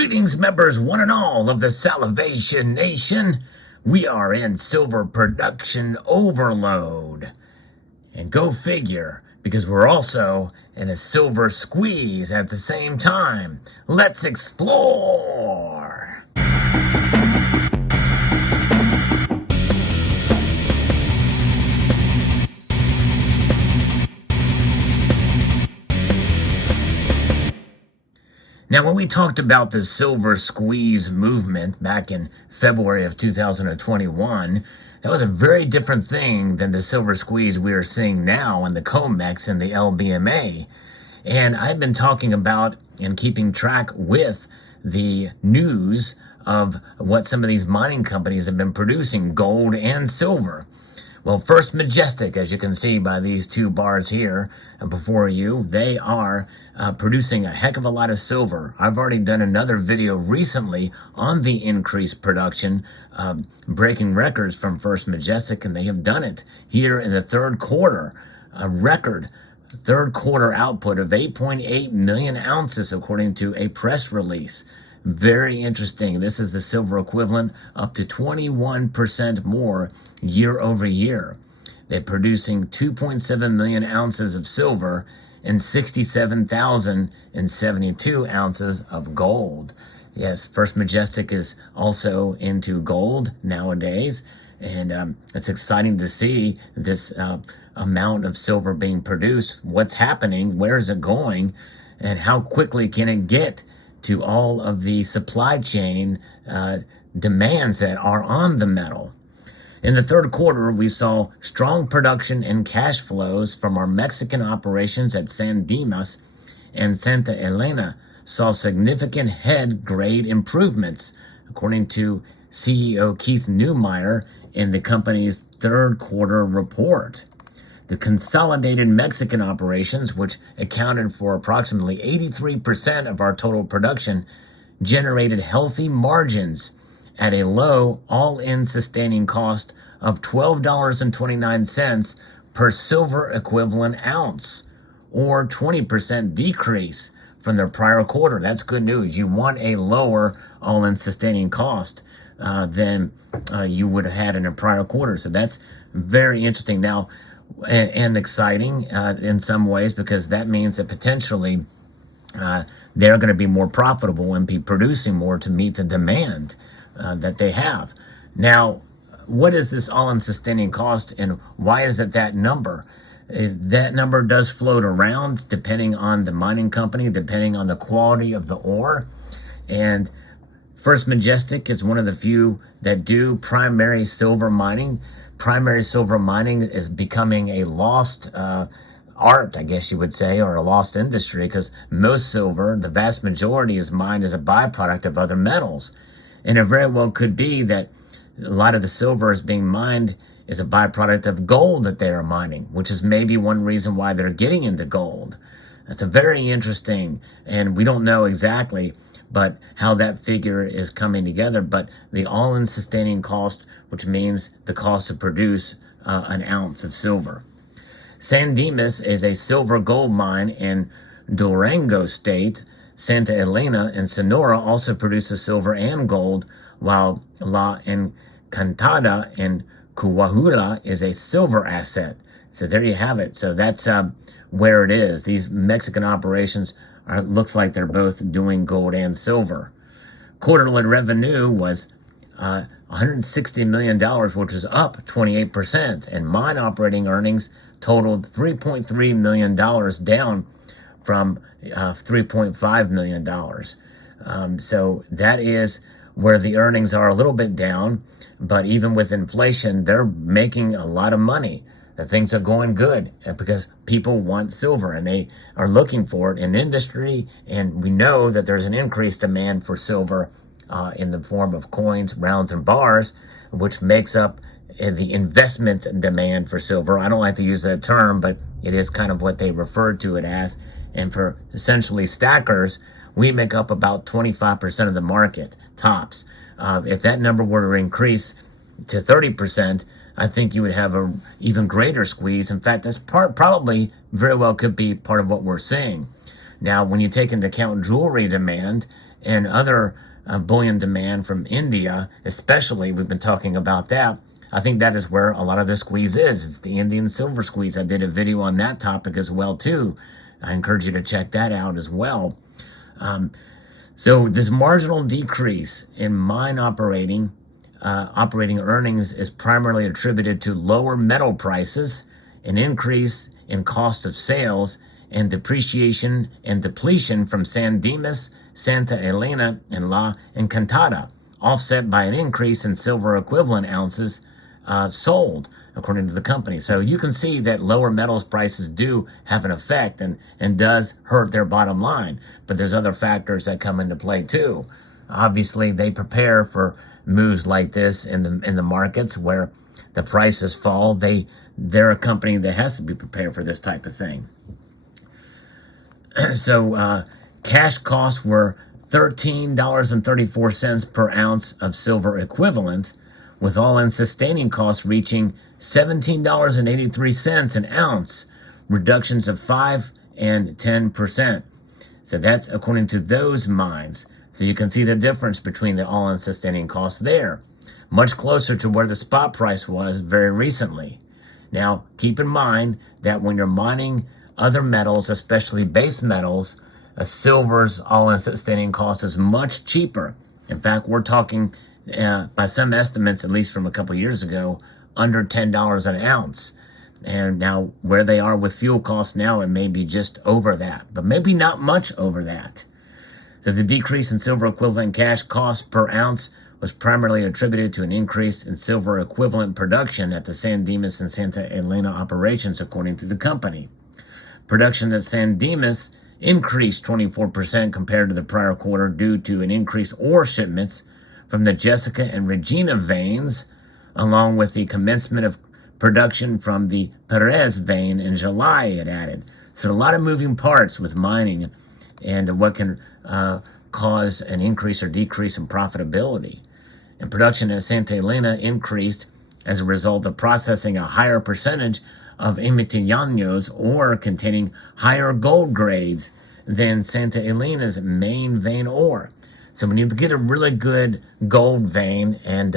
Greetings, members, one and all of the Salivation Nation. We are in silver production overload. And go figure, because we're also in a silver squeeze at the same time. Let's explore. Now, when we talked about the silver squeeze movement back in February of 2021, that was a very different thing than the silver squeeze we are seeing now in the COMEX and the LBMA. And I've been talking about and keeping track with the news of what some of these mining companies have been producing, gold and silver. Well, First Majestic, as you can see by these two bars here before you, they are producing a heck of a lot of silver. I've already done another video recently on the increased production, breaking records from First Majestic, and they have done it here in the third quarter. A record third quarter output of 8.8 million ounces, according to a press release. Very interesting. This is the silver equivalent up to 21% more year over year. They're producing 2.7 million ounces of silver and 67,072 ounces of gold. Yes, First Majestic is also into gold nowadays, and it's exciting to see this amount of silver being produced. What's happening? Where is it going? And how quickly can it get to all of the supply chain demands that are on the metal? In the third quarter, we saw strong production and cash flows from our Mexican operations at San Dimas and Santa Elena, saw significant head grade improvements, according to CEO Keith Neumeyer in the company's third quarter report. The consolidated Mexican operations, which accounted for approximately 83% of our total production, generated healthy margins at a low all-in sustaining cost of $12.29 per silver equivalent ounce, or 20% decrease from the prior quarter. That's good news. You want a lower all-in sustaining cost than you would have had in a prior quarter. So that's very interesting now and exciting in some ways, because that means that potentially they're going to be more profitable and be producing more to meet the demand that they have. Now, what is this all-in sustaining cost, and why is it that number? That number does float around depending on the mining company, depending on the quality of the ore. And First Majestic is one of the few that do primary silver mining. Primary silver mining is becoming a lost art, I guess you would say, or a lost industry, because most silver, the vast majority, is mined as a byproduct of other metals. And it very well could be that a lot of the silver is being mined is a byproduct of gold that they are mining, which is maybe one reason why they're getting into gold. That's a very interesting, and we don't know exactly but how that figure is coming together. But the all-in sustaining cost, which means the cost to produce an ounce of silver. San Dimas is a silver gold mine in Durango State. Santa Elena and Sonora also produces silver and gold, while La Encantada in Coahuila is a silver asset. So there you have it. So that's where it is. These Mexican operations looks like they're both doing gold and silver. Quarterly revenue was $160 million, which was up 28%, and mine operating earnings totaled $3.3 million, down from $3.5 million. So that is where the earnings are a little bit down, but even with inflation, they're making a lot of money. Things are going good because people want silver and they are looking for it in industry, and we know that there's an increased demand for silver in the form of coins, rounds, and bars, which makes up the investment demand for silver. I don't like to use that term, but it is kind of what they refer to it as. And for essentially stackers, we make up about 25% of the market, tops. If that number were to increase to 30%, I think you would have an even greater squeeze. In fact, that's probably very well could be part of what we're seeing. Now, when you take into account jewelry demand and other bullion demand from India, especially, we've been talking about that. I think that is where a lot of the squeeze is. It's the Indian silver squeeze. I did a video on that topic as well, too. I encourage you to check that out as well. So this marginal decrease in mine operating earnings is primarily attributed to lower metal prices, an increase in cost of sales, and depreciation and depletion from San Dimas, Santa Elena, and La Encantada, offset by an increase in silver equivalent ounces sold, according to the company. So you can see that lower metals prices do have an effect and does hurt their bottom line. But there's other factors that come into play too. Obviously, they prepare for moves like this in the markets where the prices fall. They're a company that has to be prepared for this type of thing. So cash costs were $13.34 per ounce of silver equivalent, with all-in sustaining costs reaching $17.83 an ounce, reductions of 5 and 10%. So that's according to those mines. So you can see the difference between the all-in sustaining costs there, much closer to where the spot price was very recently. Now, keep in mind that when you're mining other metals, especially base metals, silver's all-in sustaining cost is much cheaper. In fact, we're talking, by some estimates, at least from a couple of years ago, under $10 an ounce. And now where they are with fuel costs now, it may be just over that, but maybe not much over that. So the decrease in silver equivalent cash cost per ounce was primarily attributed to an increase in silver equivalent production at the San Dimas and Santa Elena operations, according to the company. Production at San Dimas increased 24% compared to the prior quarter due to an increased ore shipments from the Jessica and Regina veins, along with the commencement of production from the Perez vein in July, it added. So a lot of moving parts with mining and what can cause an increase or decrease in profitability. And production at Santa Elena increased as a result of processing a higher percentage of Emitillanos ore containing higher gold grades than Santa Elena's main vein ore. So when you get a really good gold vein and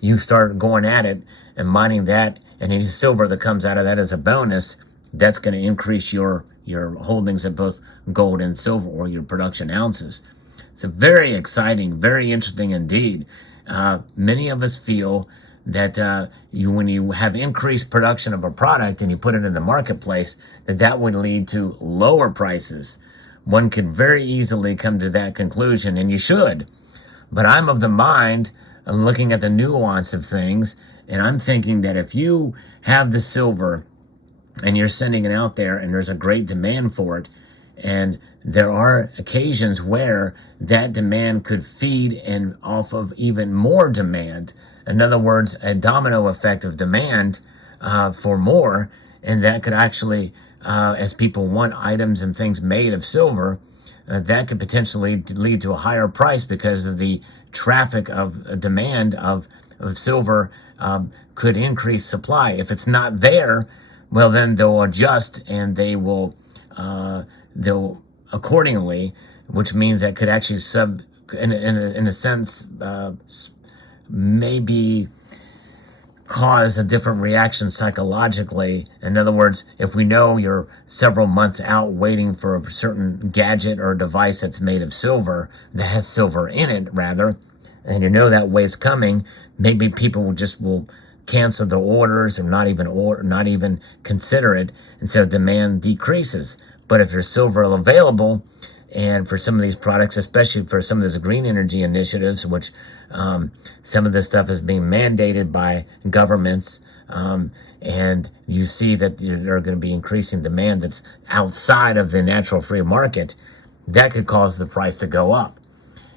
you start going at it and mining that, and any silver that comes out of that as a bonus, that's going to increase your holdings of both gold and silver, or your production ounces. It's very exciting, very interesting indeed. Many of us feel that when you have increased production of a product and you put it in the marketplace, that would lead to lower prices. One could very easily come to that conclusion, and you should. But I'm of the mind, looking at the nuance of things, and I'm thinking that if you have the silver and you're sending it out there and there's a great demand for it, and there are occasions where that demand could feed and off of even more demand. In other words, a domino effect of demand for more, and that could actually, as people want items and things made of silver, that could potentially lead to a higher price because of the traffic of demand of silver could increase supply. If it's not there, well, then they'll adjust and they'll accordingly, which means that could actually in a sense, maybe cause a different reaction psychologically. In other words, if we know you're several months out waiting for a certain gadget or device that's made of silver, that has silver in it rather, and you know that wave's coming, maybe people will cancel the orders or not even consider it, and so demand decreases. But if there's silver available, and for some of these products, especially for some of those green energy initiatives, which some of this stuff is being mandated by governments, and you see that there are going to be increasing demand that's outside of the natural free market, that could cause the price to go up.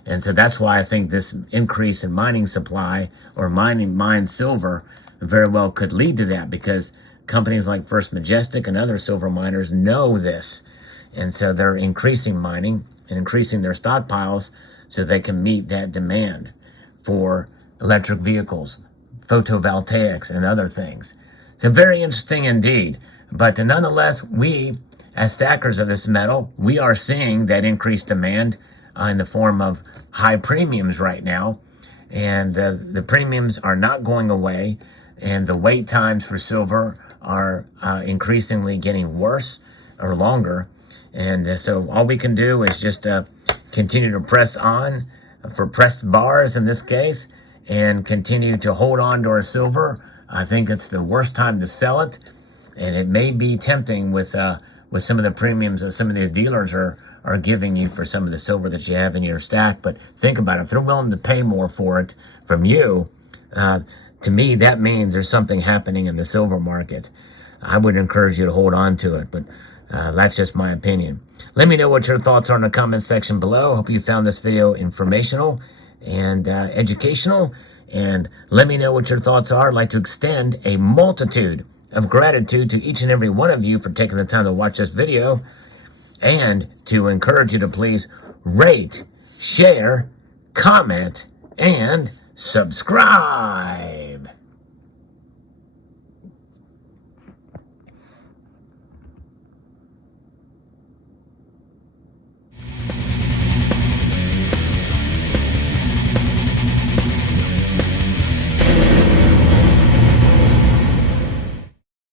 And so that's why I think this increase in mining supply or mined silver very well could lead to that, because companies like First Majestic and other silver miners know this. And so they're increasing mining and increasing their stockpiles so they can meet that demand for electric vehicles, photovoltaics, and other things. So very interesting indeed. But nonetheless, we as stackers of this metal, we are seeing that increased demand in the form of high premiums right now. And the premiums are not going away, and the wait times for silver are increasingly getting worse or longer. And so all we can do is just continue to press on for pressed bars in this case, and continue to hold on to our silver. I think it's the worst time to sell it, and it may be tempting with some of the premiums that some of these dealers are giving you for some of the silver that you have in your stack. But think about it. If they're willing to pay more for it from you, to me, that means there's something happening in the silver market. I would encourage you to hold on to it, but that's just my opinion. Let me know what your thoughts are in the comment section below. Hope you found this video informational and educational. And let me know what your thoughts are. I'd like to extend a multitude of gratitude to each and every one of you for taking the time to watch this video, and to encourage you to please rate, share, comment, and subscribe.